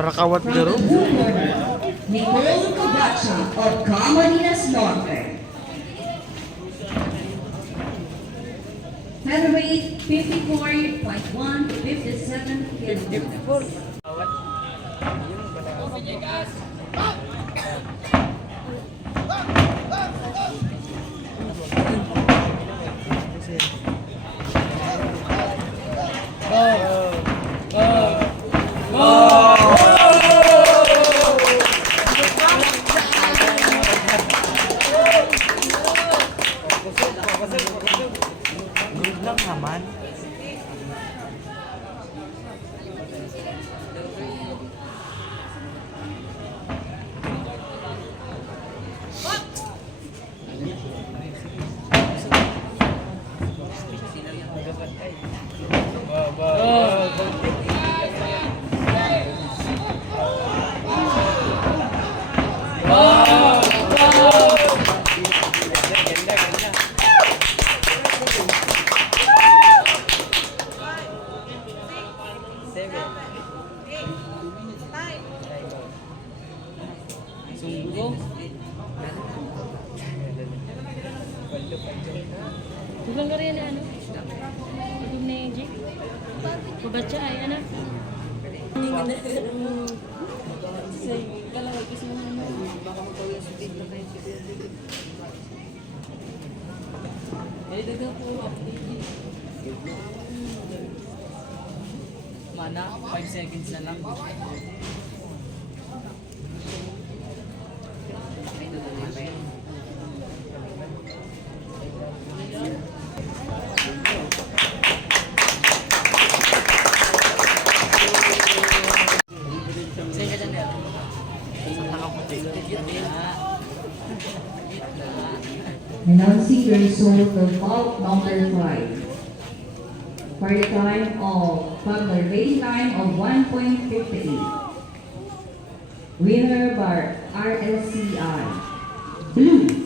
Para kawat From garo. the blue corner, Nicole Covacha of Camarines Norte. Featherweight 54.1 to 57 kilograms. Good lang naman. Sunggo. Tugang ka rin ano? Itong na yung Jake. Mabacha ay ano? Hindi ka na kalawag kasi yung ano. Baka magpawin sa big na kayo sa big. Eh, dagang po update. Mana, 5 seconds na lang. Announcing the result of bout number 5. For the time of, from the rating time of 1.58. Winner by RSCI. Blue.